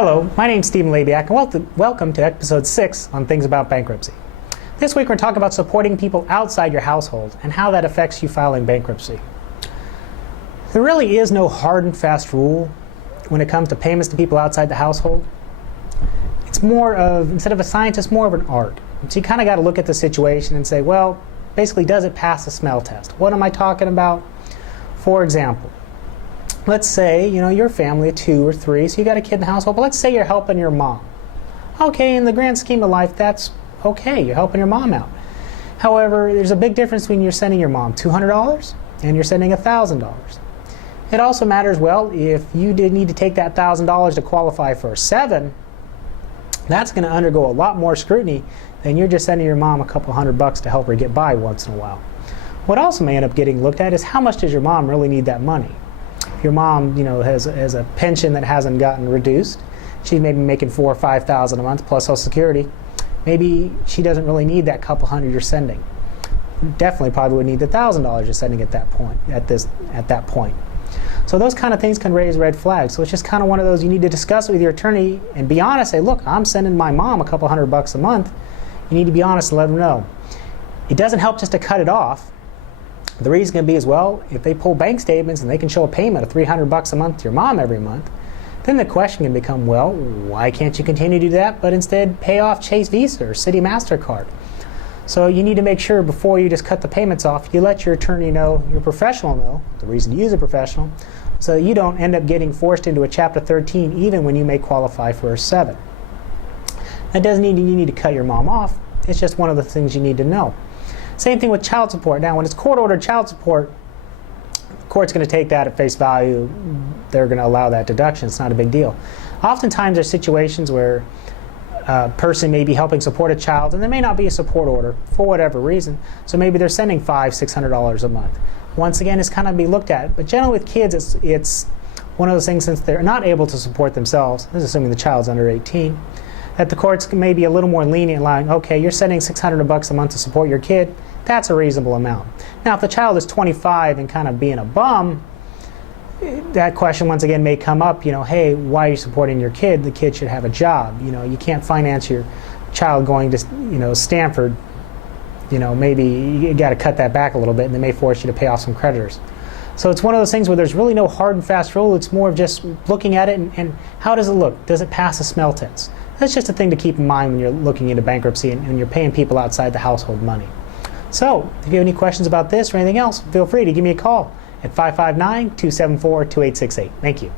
Hello, my name's Stephen Labiak, and welcome to episode 6 on Things About Bankruptcy. This week we're talking about supporting people outside your household and how that affects you filing bankruptcy. There really is no hard and fast rule when it comes to payments to people outside the household. It's more of, instead of a science, it's more of an art. So you kind of got to look at the situation and say, well, basically, does it pass the smell test? What am I talking about? For example, let's say, you're a family of 2 or 3, so you got a kid in the household, but let's say you're helping your mom. Okay, in the grand scheme of life, that's okay. You're helping your mom out. However, there's a big difference between you're sending your mom $200 and you're sending $1,000. It also matters, well, if you did need to take that $1,000 to qualify for a 7, that's going to undergo a lot more scrutiny than you're just sending your mom a couple $100 to help her get by once in a while. What also may end up getting looked at is how much does your mom really need that money? If your mom, has a pension that hasn't gotten reduced, she's maybe making $4,000 or $5,000 a month plus Social Security. Maybe she doesn't really need that couple hundred you're sending. Definitely, probably would need the $1,000 you're sending at that point. At that point. So those kind of things can raise red flags. So it's just kind of one of those you need to discuss with your attorney and be honest. Say, look, I'm sending my mom a couple $100 a month. You need to be honest and let them know. It doesn't help just to cut it off. The reason can be as well, if they pull bank statements and they can show a payment of $300 a month to your mom every month, then the question can become, well, why can't you continue to do that, but instead pay off Chase Visa or Citi MasterCard? So you need to make sure before you just cut the payments off, you let your attorney know, your professional know, the reason to use a professional, so that you don't end up getting forced into a Chapter 13 even when you may qualify for a 7. That doesn't mean you need to cut your mom off. It's just one of the things you need to know. Same thing with child support. Now, when it's court-ordered child support, the court's going to take that at face value. They're going to allow that deduction. It's not a big deal. Oftentimes, there's situations where a person may be helping support a child, and there may not be a support order for whatever reason. So maybe they're sending $500, $600 a month. Once again, it's kind of be looked at. But generally with kids, it's one of those things, since they're not able to support themselves, this is assuming the child's under 18, that the courts may be a little more lenient, like, okay, you're sending $600 a month to support your kid. That's a reasonable amount. Now, if the child is 25 and kind of being a bum, that question once again may come up, hey, why are you supporting your kid? The kid should have a job. You can't finance your child going to, Stanford. Maybe you got to cut that back a little bit, and they may force you to pay off some creditors. So it's one of those things where there's really no hard and fast rule. It's more of just looking at it and how does it look? Does it pass the smell test? That's just a thing to keep in mind when you're looking into bankruptcy and when you're paying people outside the household money. So, if you have any questions about this or anything else, feel free to give me a call at 559-274-2868. Thank you.